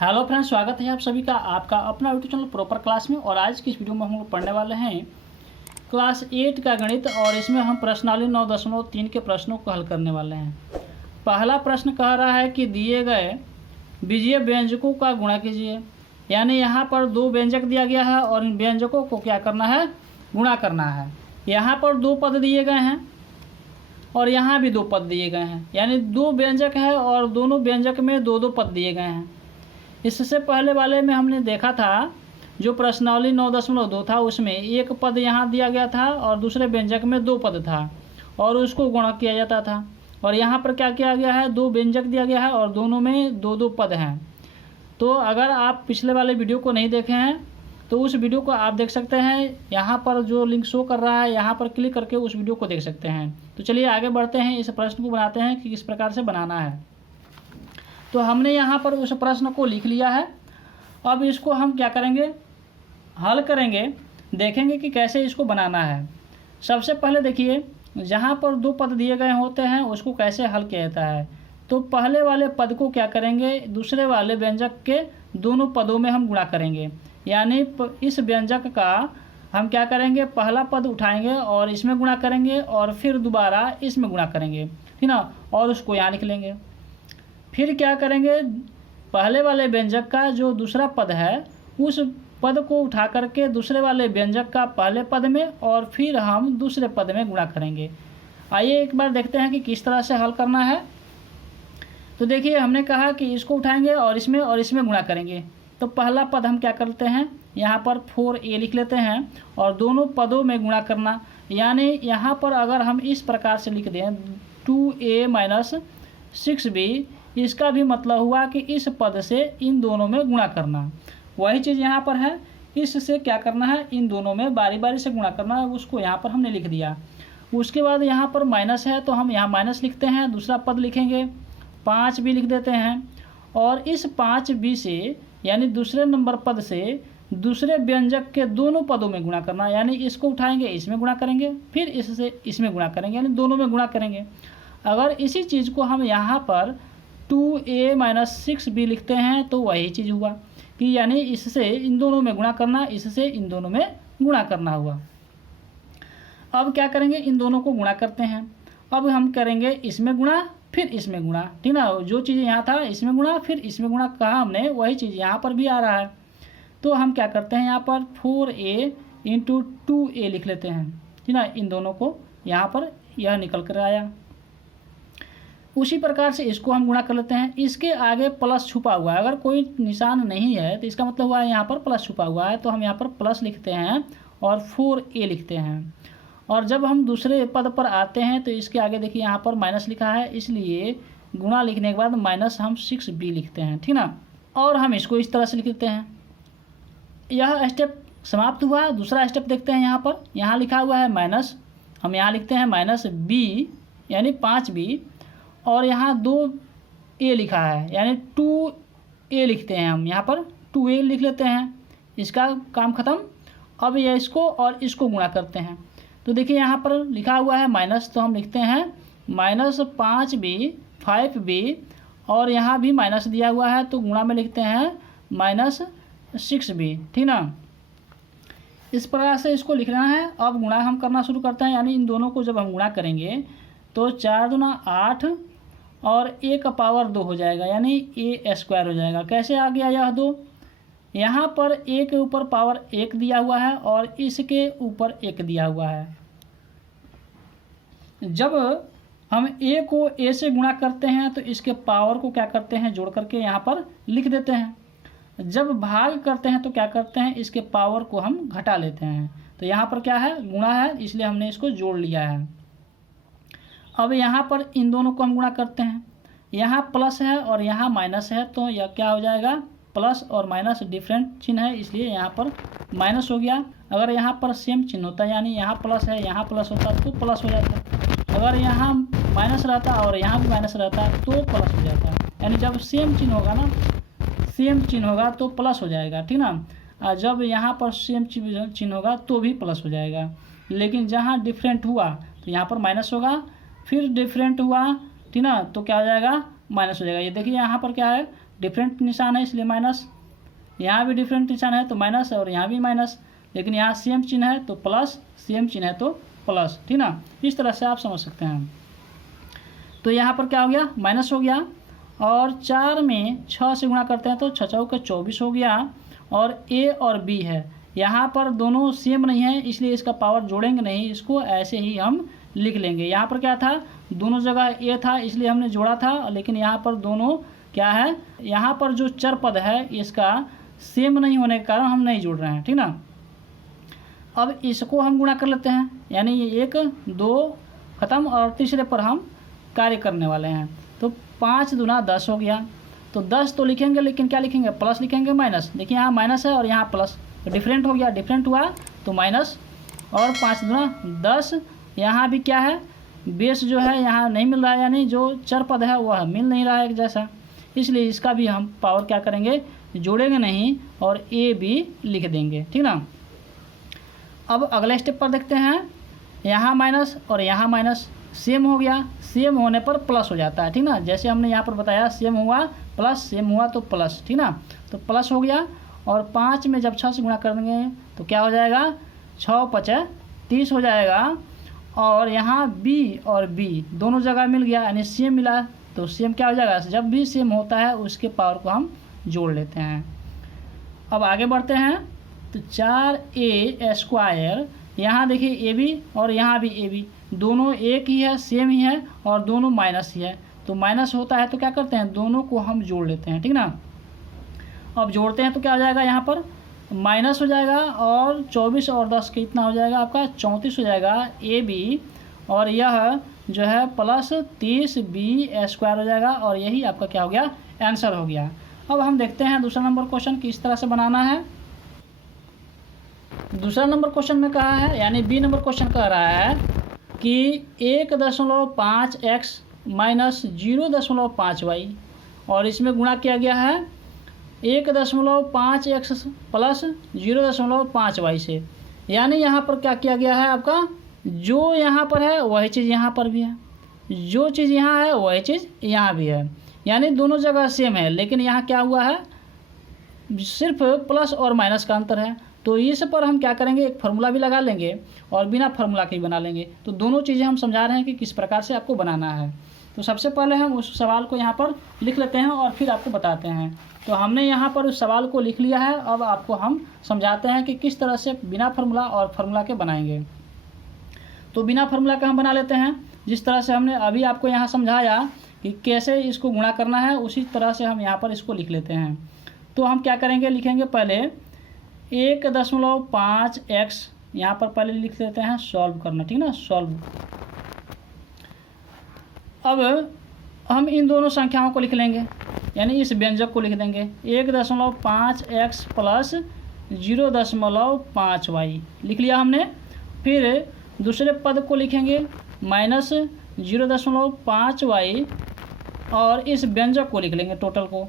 Hello friends, स्वागत है आप सभी का आपका अपना यूट्यूब चैनल प्रॉपर क्लास में। और आज की इस वीडियो में हम लोग पढ़ने वाले हैं क्लास 8 का गणित। और इसमें हम प्रश्नावली 9.3 के प्रश्नों को हल करने वाले हैं। पहला प्रश्न कह रहा है कि दिए गए बीजीय व्यंजकों का गुणा कीजिए। यानी यहाँ पर दो व्यंजक दिया गया है और इन व्यंजकों को क्या करना है, गुणा करना है। यहाँ पर दो पद दिए गए हैं और यहाँ भी दो पद दिए गए हैं, यानी दो व्यंजक है और दोनों व्यंजक में दो दो पद दिए गए हैं। इससे पहले वाले में हमने देखा था जो प्रश्नावली 9.2 था, उसमें एक पद यहाँ दिया गया था और दूसरे व्यंजक में दो पद था और उसको गुणा किया जाता था। और यहाँ पर क्या किया गया है, दो व्यंजक दिया गया है और दोनों में दो दो पद हैं। तो अगर आप पिछले वाले वीडियो को नहीं देखे हैं तो उस वीडियो को आप देख सकते हैं। यहाँ पर जो लिंक शो कर रहा है, यहाँ पर क्लिक करके उस वीडियो को देख सकते हैं। तो चलिए आगे बढ़ते हैं, इस प्रश्न को बनाते हैं कि किस प्रकार से बनाना है। तो हमने यहाँ पर उस प्रश्न को लिख लिया है। अब इसको हम क्या करेंगे, हल करेंगे, देखेंगे कि कैसे इसको बनाना है। सबसे पहले देखिए, जहाँ पर दो पद दिए गए होते हैं उसको कैसे हल किया जाता है। तो पहले वाले पद को क्या करेंगे, दूसरे वाले व्यंजक के दोनों पदों में हम गुणा करेंगे। यानी इस व्यंजक का हम क्या करेंगे, पहला पद उठाएंगे और इसमें गुणा करेंगे और फिर दोबारा इसमें गुणा करेंगे, ठीक ना, और उसको यहाँ लिख लेंगे। फिर क्या करेंगे, पहले वाले व्यंजक का जो दूसरा पद है उस पद को उठा करके दूसरे वाले व्यंजक का पहले पद में और फिर हम दूसरे पद में गुणा करेंगे। आइए एक बार देखते हैं कि किस तरह से हल करना है। तो देखिए, हमने कहा कि इसको उठाएंगे और इसमें गुणा करेंगे। तो पहला पद हम क्या करते हैं, यहाँ पर 4a लिख लेते हैं और दोनों पदों में गुणा करना। यानी यहाँ पर अगर हम इस प्रकार से लिख दें 2a - 6b, इसका भी मतलब हुआ कि इस पद से इन दोनों में गुणा करना। वही चीज़ यहाँ पर है, इससे क्या करना है, इन दोनों में बारी बारी से गुणा करना है। उसको यहाँ पर हमने लिख दिया। उसके बाद यहाँ पर माइनस है तो हम यहाँ माइनस लिखते हैं, दूसरा पद लिखेंगे 5b लिख देते हैं। और इस 5b से यानी दूसरे नंबर पद से दूसरे व्यंजक के दोनों पदों में गुणा करना। यानी इसको उठाएंगे, इसमें गुणा करेंगे, फिर इससे इसमें गुणा करेंगे, यानी दोनों में गुणा करेंगे। अगर इसी चीज़ को हम यहाँ पर 2a - 6b लिखते हैं तो वही चीज़ हुआ कि यानी इससे इन दोनों में गुणा करना, इससे इन दोनों में गुणा करना हुआ। अब क्या करेंगे, इन दोनों को गुणा करते हैं। अब हम करेंगे इसमें गुणा फिर इसमें गुणा, ठीक ना। जो चीज़ यहाँ था इसमें गुणा फिर इसमें गुणा कहा हमने, वही चीज़ यहाँ पर भी आ रहा है। तो हम क्या करते हैं, यहाँ पर 4a × 2a लिख लेते हैं, ठीक ना। इन दोनों को यहाँ पर यह निकल कर आया। उसी प्रकार से इसको हम गुणा कर लेते हैं। इसके आगे प्लस छुपा हुआ है, अगर कोई निशान नहीं है तो इसका मतलब हुआ है यहाँ पर प्लस छुपा हुआ है। तो हम यहाँ पर प्लस लिखते हैं और 4a लिखते हैं। और जब हम दूसरे पद पर आते हैं तो इसके आगे देखिए यहाँ पर माइनस लिखा है, इसलिए गुणा लिखने के बाद माइनस हम 6b लिखते हैं, ठीक ना। और हम इसको इस तरह से लिख देते हैं। यह स्टेप समाप्त हुआ। दूसरा स्टेप देखते हैं। यहाँ पर यहाँ लिखा हुआ है माइनस, हम यहाँ लिखते हैं -b यानी 5b। और यहाँ 2a लिखा है यानी 2a लिखते हैं, हम यहाँ पर 2a लिख लेते हैं। इसका काम ख़त्म। अब यह इसको और इसको गुणा करते हैं। तो देखिए यहाँ पर लिखा हुआ है माइनस, तो हम लिखते हैं -5b 5b और यहाँ भी माइनस दिया हुआ है तो गुणा में लिखते हैं -6b, ठीक ना। इस प्रकार से इसको लिखना है। अब गुणा हम करना शुरू करते हैं। यानी इन दोनों को जब हम गुणा करेंगे तो 4 दूना 8 और a का पावर 2 हो जाएगा, यानी a² हो जाएगा। कैसे आ गया यह 2, यहाँ पर a के ऊपर पावर 1 दिया हुआ है और इसके ऊपर 1 दिया हुआ है। जब हम a को a से गुणा करते हैं तो इसके पावर को क्या करते हैं, जोड़ करके यहाँ पर लिख देते हैं। जब भाग करते हैं तो क्या करते हैं, इसके पावर को हम घटा लेते हैं। तो यहाँ पर क्या है, गुणा है, इसलिए हमने इसको जोड़ लिया है। अब यहाँ पर इन दोनों को हम गुणा करते हैं। यहाँ प्लस है और यहाँ माइनस है, तो यह क्या हो जाएगा, प्लस और माइनस डिफरेंट चिन्ह है, इसलिए यहाँ पर माइनस हो गया। अगर यहाँ पर सेम चिन्ह होता यानी यहाँ प्लस है यहाँ प्लस होता तो प्लस हो जाता। अगर यहाँ माइनस रहता और यहाँ भी माइनस रहता तो प्लस हो जाता। यानी जब सेम चिन्ह होगा ना, सेम चिन्ह होगा तो प्लस हो जाएगा, ठीक ना। और जब यहाँ पर सेम चिन्ह होगा तो भी प्लस हो जाएगा। लेकिन जहाँ डिफरेंट हुआ तो यहाँ पर माइनस होगा, फिर डिफरेंट हुआ, ठीक ना, तो क्या हो जाएगा, माइनस हो जाएगा। ये देखिए यहाँ पर क्या है, डिफरेंट निशान है इसलिए माइनस, यहाँ भी डिफरेंट निशान है तो माइनस, और यहाँ भी माइनस, लेकिन यहाँ सेम चिन्ह है तो प्लस, सेम चिन्ह है तो प्लस, ठीक ना। इस तरह से आप समझ सकते हैं। तो यहाँ पर क्या हो गया, माइनस हो गया, और 4 में 6 से गुणा करते हैं तो 6 चौके 24 हो गया, और ए और बी है, यहाँ पर दोनों सेम नहीं है इसलिए इसका पावर जोड़ेंगे नहीं, इसको ऐसे ही हम लिख लेंगे। यहाँ पर क्या था, दोनों जगह ए था इसलिए हमने जोड़ा था, लेकिन यहाँ पर दोनों क्या है, यहाँ पर जो चर पद है इसका सेम नहीं होने के कारण हम नहीं जोड़ रहे हैं, ठीक ना। अब इसको हम गुणा कर लेते हैं, यानी ये 1 2 खत्म, और तीसरे पर हम कार्य करने वाले हैं। तो 5 दूना 10 हो गया, तो 10 तो लिखेंगे लेकिन क्या लिखेंगे, प्लस लिखेंगे माइनस। देखिए यहाँ माइनस है और यहाँ प्लस, तो डिफरेंट हो गया, डिफरेंट हुआ तो माइनस, और 5 दूना 10, यहाँ भी क्या है, बेस जो है यहाँ नहीं मिल रहा है, यानी जो चर पद है वह मिल नहीं रहा है एक जैसा, इसलिए इसका भी हम पावर क्या करेंगे, जोड़ेंगे नहीं और ए भी लिख देंगे, ठीक ना। अब अगले स्टेप पर देखते हैं, यहाँ माइनस और यहाँ माइनस सेम हो गया, सेम होने पर प्लस हो जाता है, ठीक ना। जैसे हमने यहाँ पर बताया सेम हुआ प्लस, सेम हुआ तो प्लस, ठीक ना। तो प्लस हो गया, और 5 में जब 6 से गुणा कर देंगे तो क्या हो जाएगा, 6 5 30 हो जाएगा, और यहाँ बी और बी दोनों जगह मिल गया यानी सेम मिला, तो सेम क्या हो जाएगा, जब भी सेम होता है उसके पावर को हम जोड़ लेते हैं। अब आगे बढ़ते हैं, तो 4a², यहाँ देखिए ए बी और यहाँ भी ए बी, दोनों एक ही है, सेम ही है, और दोनों माइनस ही है, तो माइनस होता है तो क्या करते हैं, दोनों को हम जोड़ लेते हैं, ठीक ना। अब जोड़ते हैं तो क्या हो जाएगा, यहाँ पर माइनस हो जाएगा, और 24 और 10 कितना हो जाएगा आपका, 34 हो जाएगा ए बी, और यह जो है प्लस 30b² हो जाएगा, और यही आपका क्या हो गया, आंसर हो गया। अब हम देखते हैं दूसरा नंबर क्वेश्चन किस तरह से बनाना है। दूसरा नंबर क्वेश्चन में कहा है, यानी बी नंबर क्वेश्चन कह रहा है कि 1.5x माइनस 0.5y, और इसमें गुणा किया गया है 1.5x प्लस 0.5y से, यानी यहाँ पर क्या किया गया है आपका, जो यहाँ पर है वही चीज़ यहाँ पर भी है, जो चीज़ यहाँ है वही चीज़ यहाँ भी है, यानी दोनों जगह सेम है, लेकिन यहाँ क्या हुआ है, सिर्फ प्लस और माइनस का अंतर है। तो इस पर हम क्या करेंगे, एक फार्मूला भी लगा लेंगे और बिना फार्मूला के ही बना लेंगे। तो दोनों चीज़ें हम समझा रहे हैं कि किस प्रकार से आपको बनाना है। तो सबसे पहले हम उस सवाल को यहाँ पर लिख लेते हैं और फिर आपको बताते हैं। तो हमने यहाँ पर उस सवाल को लिख लिया है, अब आपको हम समझाते हैं कि किस तरह से बिना फार्मूला और फार्मूला के बनाएंगे। तो बिना फार्मूला के हम बना लेते हैं, जिस तरह से हमने अभी आपको यहाँ समझाया कि कैसे इसको गुणा करना है, उसी तरह से हम यहाँ पर इसको लिख लेते हैं। तो हम क्या करेंगे, लिखेंगे पहले 1.5x, यहाँ पर पहले लिख लेते हैं सॉल्व करना, ठीक ना, सॉल्व। अब हम इन दोनों संख्याओं को लिख लेंगे, यानी इस व्यंजक को लिख देंगे 1.5x प्लस 0.5y लिख लिया हमने। फिर दूसरे पद को लिखेंगे माइनस 0.5y, और इस व्यंजक को लिख लेंगे टोटल को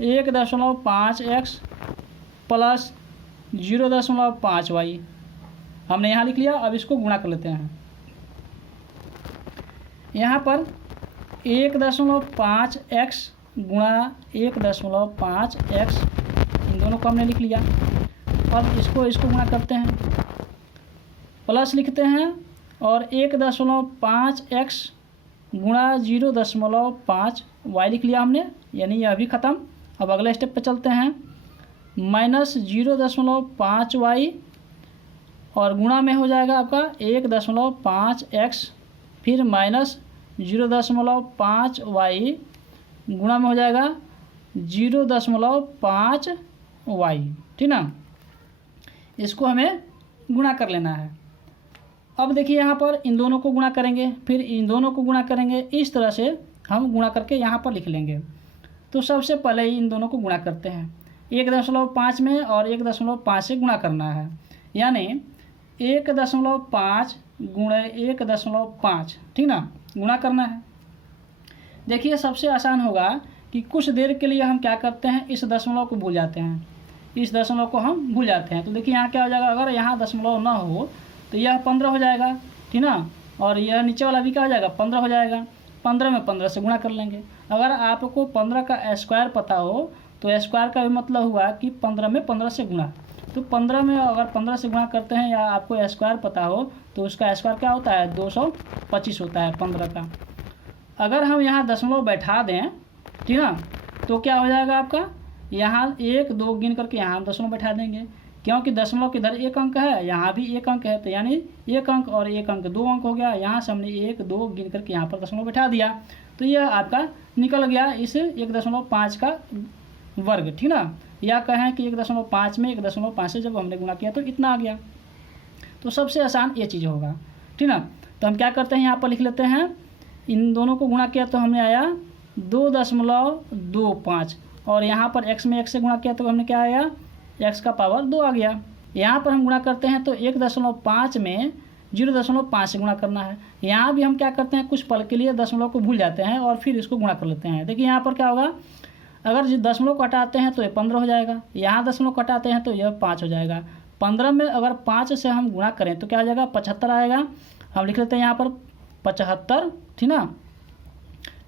1.5x प्लस 0.5y हमने यहाँ लिख लिया। अब इसको गुणा कर लेते हैं, यहाँ पर 1.5x गुणा 1.5x, इन दोनों को हमने लिख लिया। अब इसको गुणा करते हैं, प्लस लिखते हैं, और 1.5x गुणा 0.5y लिख लिया हमने, यानी यह भी ख़त्म। अब अगले स्टेप पे चलते हैं, माइनस 0.5y और गुणा में हो जाएगा आपका 1.5x, फिर माइनस 0.5y गुणा में हो जाएगा 0.5y, ठीक ना। इसको हमें गुणा कर लेना है। अब देखिए यहाँ पर इन दोनों को गुणा करेंगे, फिर इन दोनों को गुणा करेंगे, इस तरह से हम गुणा करके यहाँ पर लिख लेंगे। तो सबसे पहले इन दोनों को गुणा करते हैं, 1.5 में और 1.5 से गुणा करना है, यानी 1.5 गुणे 1.5, ठीक ना, गुणा करना है। देखिए सबसे आसान होगा कि कुछ देर के लिए हम क्या करते हैं, इस दशमलव को भूल जाते हैं, इस दशमलव को हम भूल जाते हैं। तो देखिए यहाँ क्या हो जाएगा, अगर यहाँ दशमलव ना हो तो यह 15 हो जाएगा, ठीक ना, और यह नीचे वाला भी क्या हो जाएगा, 15 हो जाएगा। 15 में 15 से गुणा कर लेंगे। अगर आपको 15 का स्क्वायर पता हो तो स्क्वायर का भी मतलब हुआ कि 15 में 15 से गुणा। तो 15 में अगर 15 से गुणा करते हैं या आपको स्क्वायर पता हो तो उसका स्क्वायर क्या होता है 225 होता है 15 का। अगर हम यहाँ दशमलव बैठा दें, ठीक ना, तो क्या हो जाएगा आपका, यहाँ 1 2 गिन करके यहाँ हम दशमलव बैठा देंगे, क्योंकि दशमलव के इधर 1 अंक है, यहाँ भी 1 अंक है, तो यानी 1 अंक और 1 अंक 2 अंक हो गया। यहाँ से हमने 1 2 गिन करके यहाँ पर दशमलव बैठा दिया, तो यह आपका निकल गया इस 1.5 का वर्ग, ठीक ना। या कहें कि 1.5 में 1.5 से जब हमने गुणा किया तो इतना आ गया। तो सबसे आसान ये चीज़ होगा, ठीक ना। तो हम क्या करते हैं, यहाँ पर लिख लेते हैं, इन दोनों को गुणा किया तो हमें आया 2.25 और यहाँ पर x में x से गुणा किया तो हमने क्या आया, x का पावर 2 आ गया। यहाँ पर हम गुणा करते हैं तो 1.5 में 0.5 से गुणा करना है। यहाँ भी हम क्या करते हैं, कुछ पल के लिए दशमलव को भूल जाते हैं और फिर इसको गुणा कर लेते हैं। देखिए यहाँ पर क्या होगा, अगर दशमलव को हटाते हैं तो ये 15 हो जाएगा, यहाँ दशमलव को हटाते हैं तो यह 5 हो जाएगा। 15 में अगर 5 से हम गुणा करें तो क्या हो जाएगा, 75 आएगा। हम लिख लेते हैं यहाँ पर 75, ठीक ना।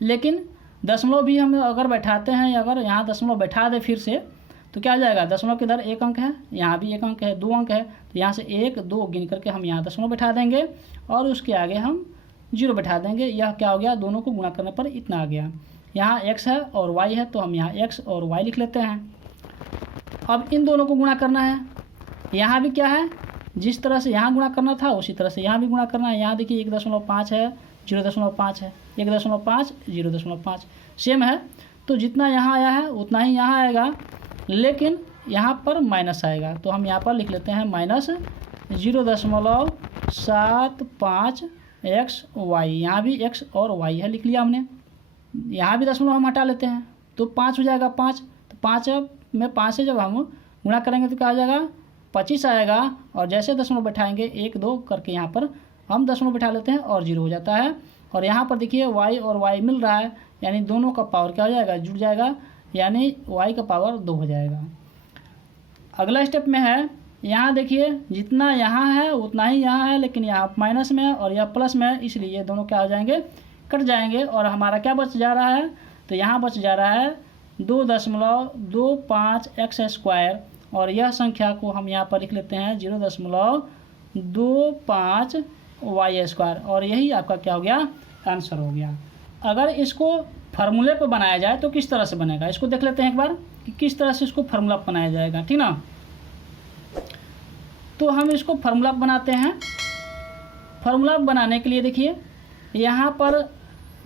लेकिन दशमलव भी हम अगर बैठाते हैं, अगर यहाँ दशमलव बैठा दे फिर से तो क्या हो जाएगा, दशमलव के इधर 1 अंक है, यहाँ भी 1 अंक है, 2 अंक है, तो यहाँ से 1 2 गिन करके हम यहाँ दशमलव बैठा देंगे और उसके आगे हम 0 बैठा देंगे। यह क्या हो गया, दोनों को गुणा करने पर इतना आ गया। यहाँ x है और y है तो हम यहाँ x और y लिख लेते हैं। अब इन दोनों को गुणा करना है। यहाँ भी क्या है, जिस तरह से यहाँ गुणा करना था उसी तरह से यहाँ भी गुणा करना है। यहाँ देखिए 1.5 है, 0.5 है, 1.5 0.5 सेम है, तो जितना यहाँ आया है उतना ही यहाँ आएगा, लेकिन यहाँ पर माइनस आएगा। तो हम यहाँ पर लिख लेते हैं -0.75 x y। यहाँ भी x और y है, लिख लिया हमने। यहाँ भी दशमलव हम हटा लेते हैं तो 5 हो जाएगा, 5 तो 5 में 5 से जब हम गुणा करेंगे तो क्या हो जाएगा, 25 आएगा। और जैसे दशमलव बैठाएंगे 1 2 करके यहाँ पर हम दशमलव बैठा लेते हैं और 0 हो जाता है। और यहाँ पर देखिए y और y मिल रहा है, यानी दोनों का पावर क्या हो जाएगा, जुड़ जाएगा, यानी y का पावर 2 हो जाएगा। अगला स्टेप में है, यहाँ देखिए जितना यहाँ है उतना ही यहाँ है, लेकिन यहाँ माइनस में है और यह प्लस में है, इसलिए दोनों क्या हो जाएंगे, कट जाएंगे। और हमारा क्या बच जा रहा है, तो यहाँ बच जा रहा है 2.25 x²। और यह संख्या को हम यहाँ पर लिख लेते हैं 0.25 y²। और यही आपका क्या हो गया, आंसर हो गया। अगर इसको फार्मूले पर बनाया जाए तो किस तरह से बनेगा, इसको देख लेते हैं एक बार कि किस तरह से इसको फार्मूला बनाया जाएगा, ठीक ना। तो हम इसको फार्मूला बनाते हैं। फार्मूला बनाने के लिए देखिए यहाँ पर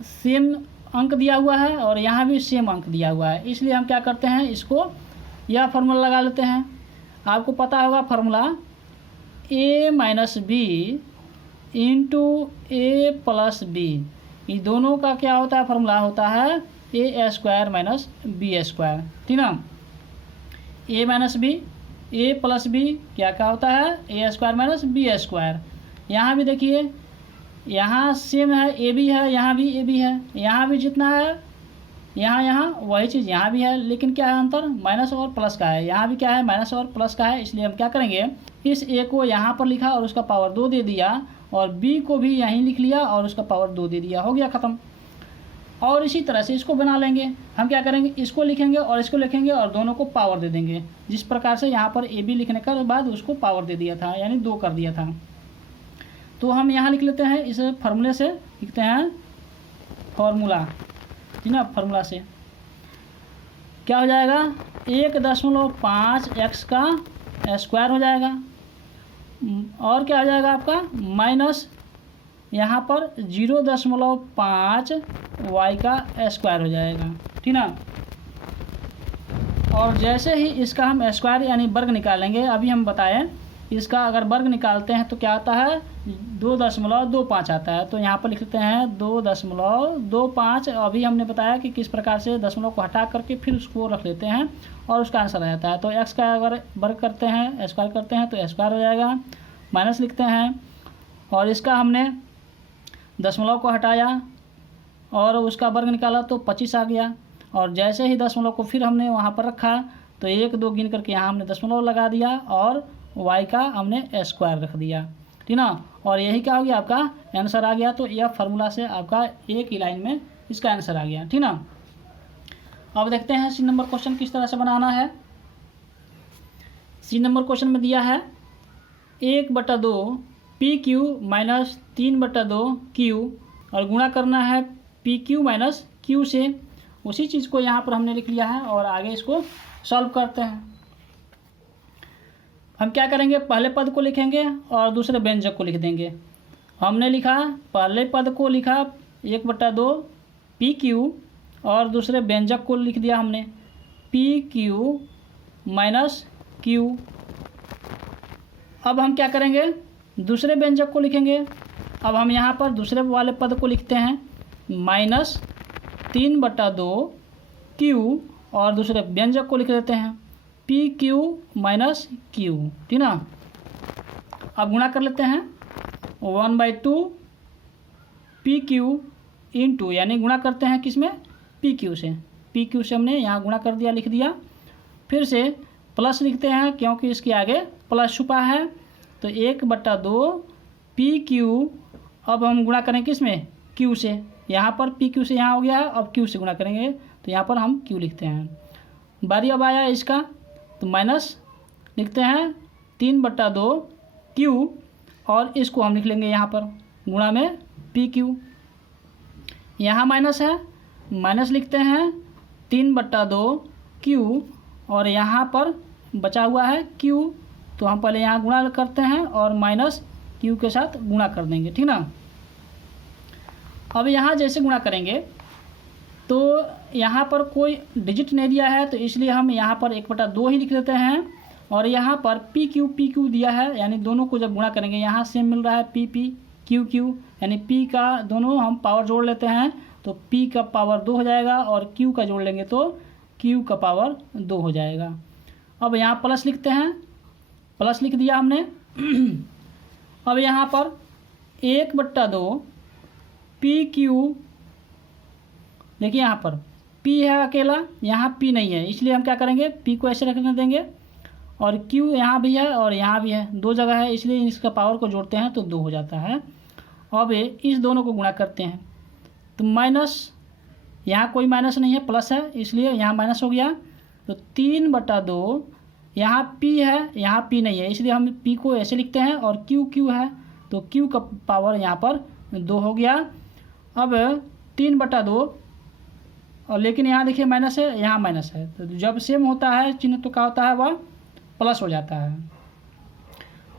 सेम अंक दिया हुआ है और यहाँ भी सेम अंक दिया हुआ है, इसलिए हम क्या करते हैं, इसको यह फार्मूला लगा लेते हैं। आपको पता होगा formula a - b × a + b, ये दोनों का क्या होता है, फार्मूला होता है a² - b², ठीक ना। a - b, a + b क्या होता है, a² - b²। यहाँ भी देखिए यहाँ सेम है, ए बी है, यहाँ भी ए बी है, यहाँ भी जितना है यहाँ वही चीज़ यहाँ भी है, लेकिन क्या है अंतर, माइनस और प्लस का है। यहाँ भी क्या है, माइनस और प्लस का है, इसलिए हम क्या करेंगे, इस ए को यहाँ पर लिखा और उसका पावर 2 दे दिया, और बी को भी यहीं लिख लिया और उसका पावर 2 दे दिया, हो गया ख़त्म। और इसी तरह से इसको बना लेंगे। हम क्या करेंगे, इसको लिखेंगे और इसको लिखेंगे और दोनों को पावर दे देंगे। जिस प्रकार से यहाँ पर ए बी लिखने के बाद उसको पावर दे दिया था, यानी 2 कर दिया था। तो हम यहाँ लिख लेते हैं, इस फार्मूले से लिखते हैं फार्मूला, ठीक ना। फार्मूला से क्या हो जाएगा, 1.5 x का स्क्वायर हो जाएगा, और क्या हो जाएगा आपका माइनस यहाँ पर 0.5 y का स्क्वायर हो जाएगा, ठीक ना। और जैसे ही इसका हम स्क्वायर यानी वर्ग निकालेंगे, अभी हम बताएं इसका अगर वर्ग निकालते हैं तो क्या आता है, 2.25 आता है। तो यहाँ पर लिख लेते हैं 2.25। अभी हमने बताया कि किस प्रकार से दशमलव को हटा करके फिर उसको रख लेते हैं और उसका आंसर आ जाता है। तो x का अगर वर्ग करते हैं, स्क्वायर करते हैं तो स्क्वायर हो जाएगा, माइनस लिखते हैं, और इसका हमने दशमलव को हटाया और उसका वर्ग निकाला तो 25 आ गया। और जैसे ही दशमलव को फिर हमने वहाँ पर रखा तो 1 2 गिन करके यहाँ हमने दशमलव लगा दिया और y का हमने स्क्वायर रख दिया, ठीक ना। और यही क्या हो गया, आपका आंसर आ गया। तो यह फार्मूला से आपका एक ही लाइन में इसका आंसर आ गया, ठीक ना। अब देखते हैं सी नंबर क्वेश्चन किस तरह से बनाना है। सी नंबर क्वेश्चन में दिया है 1/2 PQ माइनस 3/2 Q और गुणा करना है PQ माइनस Q से। उसी चीज़ को यहाँ पर हमने लिख लिया है और आगे इसको सॉल्व करते हैं। हम क्या करेंगे, पहले पद को लिखेंगे और दूसरे व्यंजक को लिख देंगे। हमने लिखा, पहले पद को लिखा 1/2 PQ और दूसरे व्यंजक को लिख दिया हमने PQ माइनस Q। अब हम क्या करेंगे, दूसरे व्यंजक को लिखेंगे। अब हम यहाँ पर दूसरे वाले पद को लिखते हैं माइनस 3/2 Q और दूसरे व्यंजक को लिख देते हैं PQ माइनस Q, ठीक ना। अब गुणा कर लेते हैं 1/2 PQ इंटू, यानी गुणा करते हैं किसमें, PQ से। PQ से हमने यहाँ गुणा कर दिया, लिख दिया। फिर से प्लस लिखते हैं क्योंकि इसके आगे प्लस छुपा है, तो 1/2 PQ। अब हम गुणा करें किसमें, Q से। यहाँ पर PQ से यहाँ हो गया है, अब Q से गुणा करेंगे तो यहाँ पर हम Q लिखते हैं। बारी अब आया इसका, तो माइनस लिखते हैं 3/2 Q और इसको हम लिख लेंगे यहाँ पर गुणा में PQ। यहाँ माइनस है, माइनस लिखते हैं 3/2 Q और यहाँ पर बचा हुआ है Q, तो हम पहले यहाँ गुणा करते हैं और माइनस Q के साथ गुणा कर देंगे, ठीक ना। अब यहाँ जैसे गुणा करेंगे तो यहाँ पर कोई डिजिट नहीं दिया है, तो इसलिए हम यहाँ पर 1/2 ही लिख देते हैं। और यहाँ पर PQ दिया है, यानी दोनों को जब गुणा करेंगे यहाँ सेम मिल रहा है PP QQ, यानी P का दोनों हम पावर जोड़ लेते हैं तो P का पावर 2 हो जाएगा और Q का जोड़ लेंगे तो Q का पावर 2 हो जाएगा। अब यहाँ प्लस लिखते हैं, प्लस लिख दिया हमने। अब यहाँ पर 1/2 PQ, देखिए यहाँ पर P है अकेला, यहाँ P नहीं है, इसलिए हम क्या करेंगे, P को ऐसे रखने देंगे और Q यहाँ भी है और यहाँ भी है, दो जगह है, इसलिए इसका पावर को जोड़ते हैं तो 2 हो जाता है। अब इस दोनों को गुणा करते हैं तो माइनस, यहाँ कोई माइनस नहीं है, प्लस है, इसलिए यहाँ माइनस हो गया। तो 3/2, यहाँ P है, यहाँ P नहीं है, इसलिए हम P को ऐसे लिखते हैं और Q है, तो Q का पावर यहाँ पर 2 हो गया। अब 3/2 और लेकिन यहाँ देखिए माइनस है, यहाँ माइनस है, तो जब सेम होता है चिन्ह तो क्या होता है, वह प्लस हो जाता है।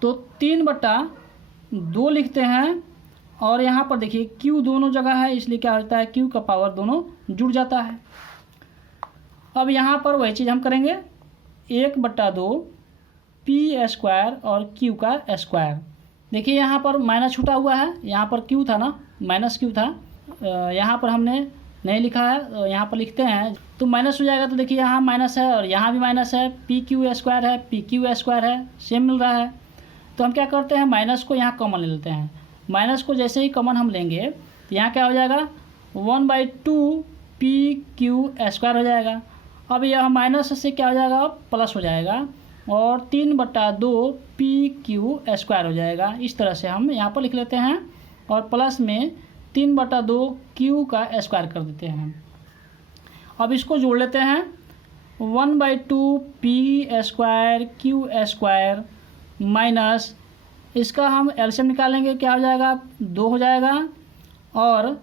तो 3/2 लिखते हैं और यहाँ पर देखिए Q दोनों जगह है, इसलिए क्या होता है, Q का पावर दोनों जुड़ जाता है। अब यहाँ पर वही चीज़ हम करेंगे 1/2 P² और Q का स्क्वायर। देखिए यहाँ पर माइनस छूटा हुआ है, यहाँ पर Q था ना, माइनस Q था, यहाँ पर हमने नहीं लिखा है, यहाँ पर लिखते हैं तो माइनस हो जाएगा। तो देखिए यहाँ माइनस है और यहाँ भी माइनस है, PQ² है, PQ² है, सेम मिल रहा है। तो हम क्या करते हैं, माइनस को यहाँ कॉमन ले लेते हैं। माइनस को जैसे ही कॉमन हम लेंगे तो यहाँ क्या हो जाएगा, 1/2 PQ² हो जाएगा। अब यह माइनस से क्या हो जाएगा, प्लस हो जाएगा और 3/2 PQ² हो जाएगा। इस तरह से हम यहाँ पर लिख लेते हैं और प्लस में 3/2 Q का स्क्वायर कर देते हैं। अब इसको जोड़ लेते हैं 1/2 P² Q² माइनस, इसका हम एलसीएम निकालेंगे, क्या हो जाएगा, 2 हो जाएगा। और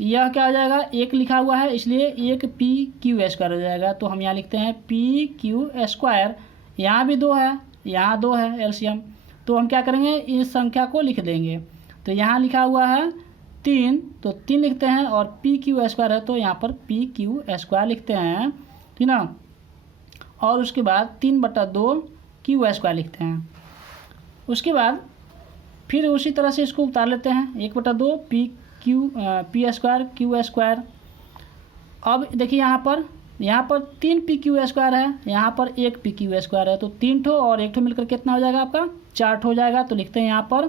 यह क्या हो जाएगा, 1 लिखा हुआ है, इसलिए 1 PQ² हो जाएगा। तो हम यहाँ लिखते हैं PQ², यहाँ भी 2 है, यहाँ 2 है एलसीएम, तो हम क्या करेंगे, इस संख्या को लिख देंगे। तो यहाँ लिखा हुआ है 3, तो 3 लिखते हैं और PQ² है तो यहाँ पर PQ² लिखते हैं, ठीक ना। और उसके बाद 3/2 Q² लिखते हैं। उसके बाद फिर उसी तरह से इसको उतार लेते हैं, 1/2 P² Q²। अब देखिए यहाँ पर 3 PQ² है, यहाँ पर 1 PQ² है, तो 3 ठो और 1 ठो मिलकर कितना हो जाएगा आपका, 4 ठो हो जाएगा। तो लिखते हैं यहाँ पर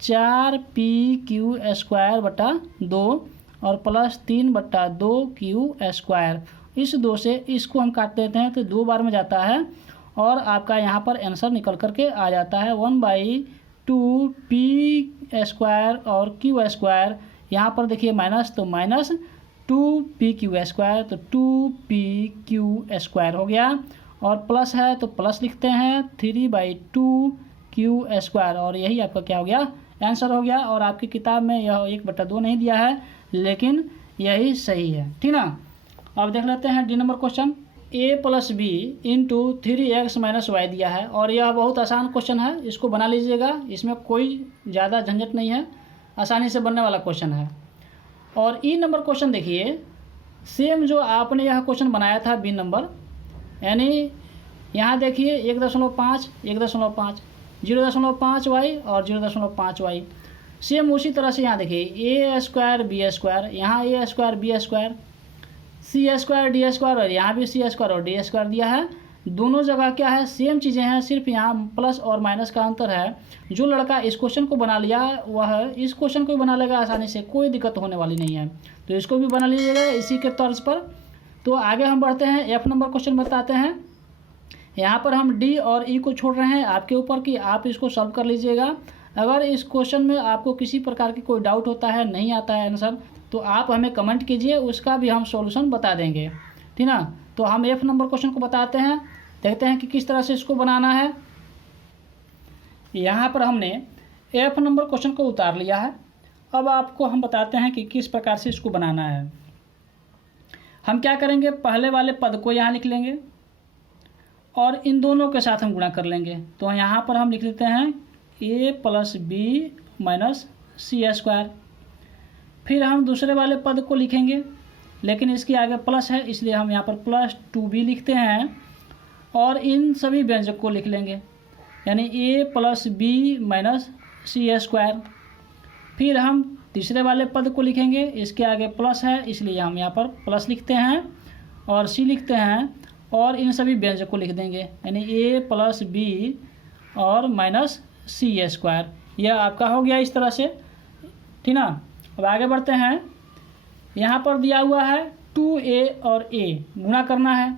4 PQ²/2 और प्लस 3/2 Q²। इस 2 से इसको हम काट देते हैं तो 2 बार में जाता है और आपका यहाँ पर आंसर निकल करके आ जाता है 1/2 P² और Q²। यहाँ पर देखिए माइनस, तो माइनस 2pq², तो 2pq² हो गया, और प्लस है तो प्लस लिखते हैं 3/2q², और यही आपका क्या हो गया, आंसर हो गया। और आपकी किताब में यह 1/2 नहीं दिया है, लेकिन यही सही है, ठीक ना। अब देख लेते हैं D number question. a + b × 3x - y दिया है, और यह बहुत आसान क्वेश्चन है, इसको बना लीजिएगा, इसमें कोई ज़्यादा झंझट नहीं है, आसानी से बनने वाला क्वेश्चन है। और ई नंबर क्वेश्चन देखिए, सेम जो आपने यह क्वेश्चन बनाया था बी नंबर, यानी यहाँ देखिए 1.5, 1.5, 0.5y और 0.5y, सेम उसी तरह से यहाँ देखिए a² b², यहाँ a² b², c² d² और यहाँ भी c² और d² दिया है। दोनों जगह क्या है, सेम चीज़ें हैं, सिर्फ यहाँ प्लस और माइनस का अंतर है। जो लड़का इस क्वेश्चन को बना लिया वह इस क्वेश्चन को भी बना लेगा आसानी से, कोई दिक्कत होने वाली नहीं है, तो इसको भी बना लीजिएगा इसी के तर्ज पर। तो आगे हम बढ़ते हैं, एफ नंबर क्वेश्चन बताते हैं। यहाँ पर हम डी और ई को छोड़ रहे हैं, आपके ऊपर कि आप इसको सॉल्व कर लीजिएगा। अगर इस क्वेश्चन में आपको किसी प्रकार की कोई डाउट होता है, नहीं आता है आंसर, तो आप हमें कमेंट कीजिए, उसका भी हम सॉल्यूशन बता देंगे, ठीक ना। तो हम एफ नंबर क्वेश्चन को बताते हैं, देखते हैं कि किस तरह से इसको बनाना है। यहाँ पर हमने एफ नंबर क्वेश्चन को उतार लिया है। अब आपको हम बताते हैं कि किस प्रकार से इसको बनाना है। हम क्या करेंगे, पहले वाले पद को यहाँ लिख लेंगे और इन दोनों के साथ हम गुणा कर लेंगे। तो यहाँ पर हम लिख लेते हैं a + b - c²। फिर हम दूसरे वाले पद को लिखेंगे, लेकिन इसके आगे प्लस है, इसलिए हम यहाँ पर +2b लिखते हैं और इन सभी व्यंजक को लिख लेंगे, यानी a + b - c²। फिर हम तीसरे वाले पद को लिखेंगे, इसके आगे प्लस है, इसलिए हम यहाँ पर प्लस लिखते हैं और c लिखते हैं और इन सभी व्यंजक को लिख देंगे, यानी a + b और -c²। यह आपका हो गया इस तरह से, ठीक ना। अब आगे बढ़ते हैं। यहाँ पर दिया हुआ है 2a और a गुणा करना है।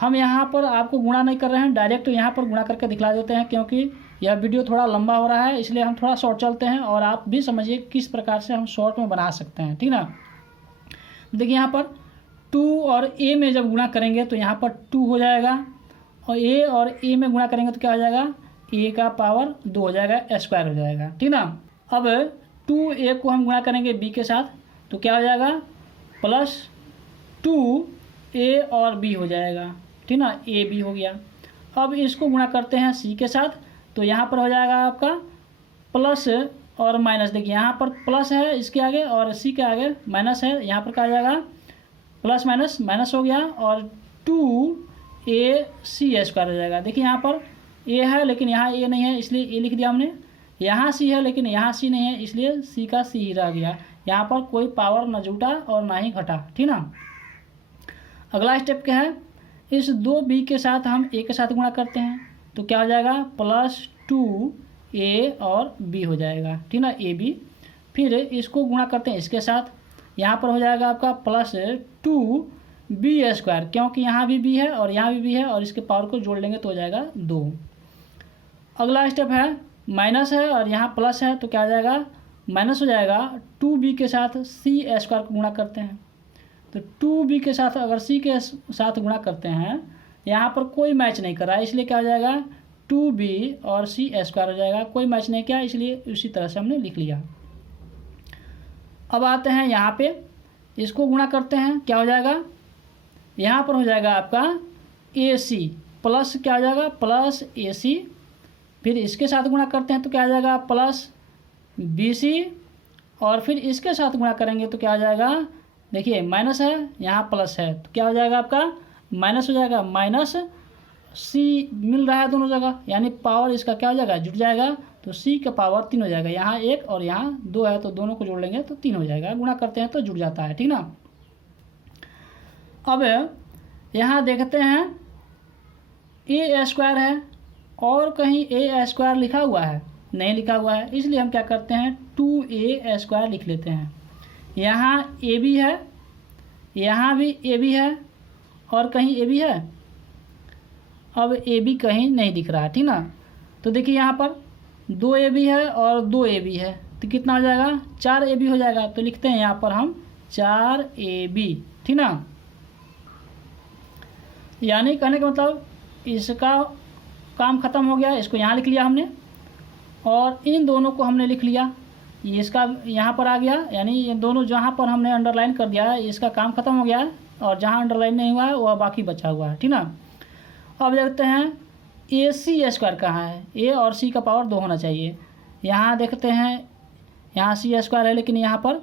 हम यहाँ पर आपको गुणा नहीं कर रहे हैं, डायरेक्ट यहाँ पर गुणा करके दिखला देते हैं, क्योंकि यह वीडियो थोड़ा लंबा हो रहा है, इसलिए हम थोड़ा शॉर्ट चलते हैं और आप भी समझिए किस प्रकार से हम शॉर्ट में बना सकते हैं, ठीक ना। देखिए यहाँ पर 2 और a में जब गुणा करेंगे तो यहाँ पर 2 हो जाएगा, और a और a में गुणा करेंगे तो क्या हो जाएगा, a का पावर 2 हो जाएगा, स्क्वायर हो जाएगा, ठीक ना। अब 2a को हम गुणा करेंगे b के साथ तो क्या हो जाएगा, +2a और b हो जाएगा, ठीक ना, a b हो गया। अब इसको गुणा करते हैं c के साथ, तो यहाँ पर हो जाएगा आपका प्लस और माइनस। देखिए यहाँ पर प्लस है इसके आगे और c के आगे माइनस है, यहाँ पर क्या हो जाएगा, प्लस माइनस माइनस हो गया और 2ac² हो जाएगा। देखिए यहाँ पर a है लेकिन यहाँ a नहीं है, इसलिए a लिख दिया हमने। यहाँ c है लेकिन यहाँ c नहीं है, इसलिए c का c ही रह गया। यहाँ पर कोई पावर न जुटा और ना ही घटा, ठीक ना। अगला स्टेप क्या है, इस 2b के साथ हम a के साथ गुणा करते हैं तो क्या हो जाएगा, +2a और b हो जाएगा, ठीक ना, ab। फिर इसको गुणा करते हैं इसके साथ, यहाँ पर हो जाएगा आपका +2b², क्योंकि यहाँ भी b है और यहाँ भी b है, और इसके पावर को जोड़ लेंगे तो हो जाएगा 2। अगला स्टेप है, माइनस है और यहाँ प्लस है तो क्या हो जाएगा, माइनस हो जाएगा। 2b के साथ c² को गुणा करते हैं तो 2b के साथ अगर c के साथ गुणा करते हैं, यहाँ पर कोई मैच नहीं कर रहा है, इसलिए क्या हो जाएगा, 2b और c² हो जाएगा, कोई मैच नहीं किया, इसलिए उसी तरह से हमने लिख लिया। अब आते हैं यहाँ पे, इसको गुणा करते हैं, क्या हो जाएगा, यहाँ पर हो जाएगा आपका ac प्लस क्या हो जाएगा, +ac। फिर इसके साथ गुणा करते हैं तो क्या हो जाएगा, +bc, और फिर इसके साथ गुणा करेंगे तो क्या हो जाएगा, देखिए माइनस है यहाँ प्लस है तो क्या हो जाएगा आपका माइनस हो जाएगा, -c मिल रहा है दोनों जगह, यानी पावर इसका क्या हो जाएगा, जुट जाएगा, तो c का पावर 3 हो जाएगा। यहाँ 1 और यहाँ 2 है तो दोनों को जोड़ लेंगे तो 3 हो जाएगा, गुणा करते हैं तो जुड़ जाता है, ठीक ना। अब यहाँ देखते हैं a² है और कहीं a² लिखा हुआ है, नहीं लिखा हुआ है, इसलिए हम क्या करते हैं 2a² लिख लेते हैं। यहाँ ab है, यहाँ भी ab है और कहीं ab है, अब ab कहीं नहीं दिख रहा है, ठीक ना। तो देखिए यहाँ पर 2ab है और 2ab है तो कितना हो जाएगा, 4ab हो जाएगा। तो लिखते हैं यहाँ पर हम 4AB, ठीक ना। यानी कहने का मतलब इसका काम ख़त्म हो गया, इसको यहाँ लिख लिया हमने और इन दोनों को हमने लिख लिया, ये इसका यहाँ पर आ गया, यानी ये दोनों जहाँ पर हमने अंडरलाइन कर दिया है इसका काम ख़त्म हो गया है और जहाँ अंडरलाइन नहीं हुआ है वह बाकी बचा हुआ है, ठीक ना। अब देखते हैं AC² कहाँ है। A और C का पावर 2 होना चाहिए। यहाँ देखते हैं, यहाँ C² है लेकिन यहाँ पर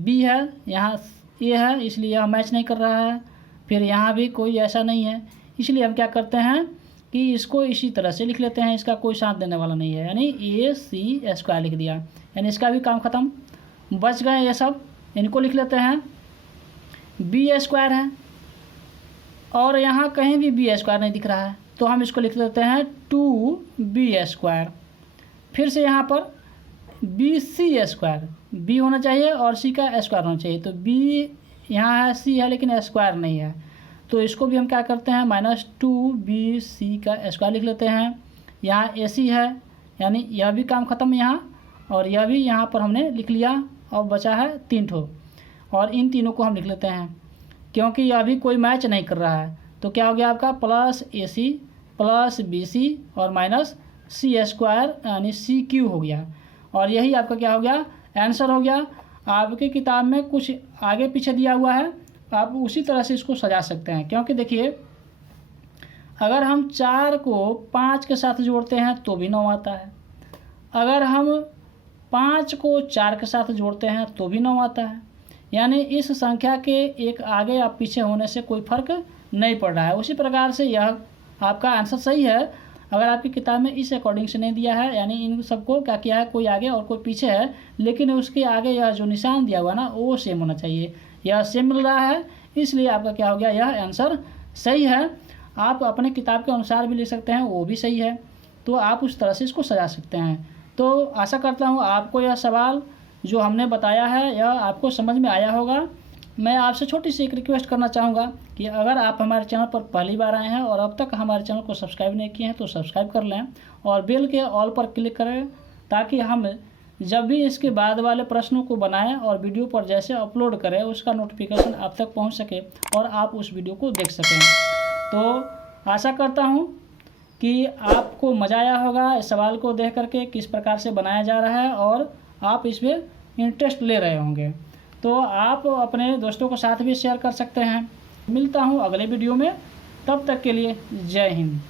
B है, यहाँ A है, इसलिए यह मैच नहीं कर रहा है। फिर यहाँ भी कोई ऐसा नहीं है, इसलिए हम क्या करते हैं कि इसको इसी तरह से लिख लेते हैं, इसका कोई साथ देने वाला नहीं है, यानी AC² लिख दिया, यानी इसका भी काम ख़त्म। बच गए ये सब, इनको लिख लेते हैं। B² है और यहाँ कहीं भी B² नहीं दिख रहा है, तो हम इसको लिख लेते हैं 2B²। फिर से यहाँ पर BC², B होना चाहिए और C का स्क्वायर होना चाहिए, तो B यहाँ है, C है लेकिन स्क्वायर नहीं है, तो इसको भी हम क्या करते हैं -2BC² लिख लेते हैं। यहाँ AC है, यानी यह भी काम ख़त्म यहाँ, और यह भी यहाँ पर हमने लिख लिया और बचा है 3 ठो, और इन तीनों को हम लिख लेते हैं क्योंकि यह भी कोई मैच नहीं कर रहा है। तो क्या हो गया आपका +AC +BC और -C² यानी CQ हो गया, और यही आपका क्या हो गया, आंसर हो गया। आपकी किताब में कुछ आगे पीछे दिया हुआ है, आप उसी तरह से इसको सजा सकते हैं, क्योंकि देखिए अगर हम 4 को 5 के साथ जोड़ते हैं तो भी 9 आता है, अगर हम 5 को 4 के साथ जोड़ते हैं तो भी 9 आता है, यानी इस संख्या के एक आगे या पीछे होने से कोई फर्क नहीं पड़ रहा है। उसी प्रकार से यह आपका आंसर सही है। अगर आपकी किताब में इस अकॉर्डिंग से नहीं दिया है, यानी इन सबको क्या किया है, कोई आगे और कोई पीछे है, लेकिन उसके आगे यह जो निशान दिया हुआ ना वो सेम होना चाहिए, यह सेम मिल रहा है, इसलिए आपका क्या हो गया, यह आंसर सही है। आप अपने किताब के अनुसार भी लिख सकते हैं, वो भी सही है, तो आप उस तरह से इसको सजा सकते हैं। तो आशा करता हूँ आपको यह सवाल जो हमने बताया है यह आपको समझ में आया होगा। मैं आपसे छोटी सी एक रिक्वेस्ट करना चाहूँगा कि अगर आप हमारे चैनल पर पहली बार आए हैं और अब तक हमारे चैनल को सब्सक्राइब नहीं किए हैं तो सब्सक्राइब कर लें और बेल के ऑल पर क्लिक करें, ताकि हम जब भी इसके बाद वाले प्रश्नों को बनाएं और वीडियो पर जैसे अपलोड करें उसका नोटिफिकेशन आप तक पहुंच सके और आप उस वीडियो को देख सकें। तो आशा करता हूं कि आपको मज़ा आया होगा इस सवाल को देख करके, किस प्रकार से बनाया जा रहा है, और आप इसमें इंटरेस्ट ले रहे होंगे। तो आप अपने दोस्तों के साथ भी शेयर कर सकते हैं। मिलता हूं अगले वीडियो में, तब तक के लिए जय हिंद।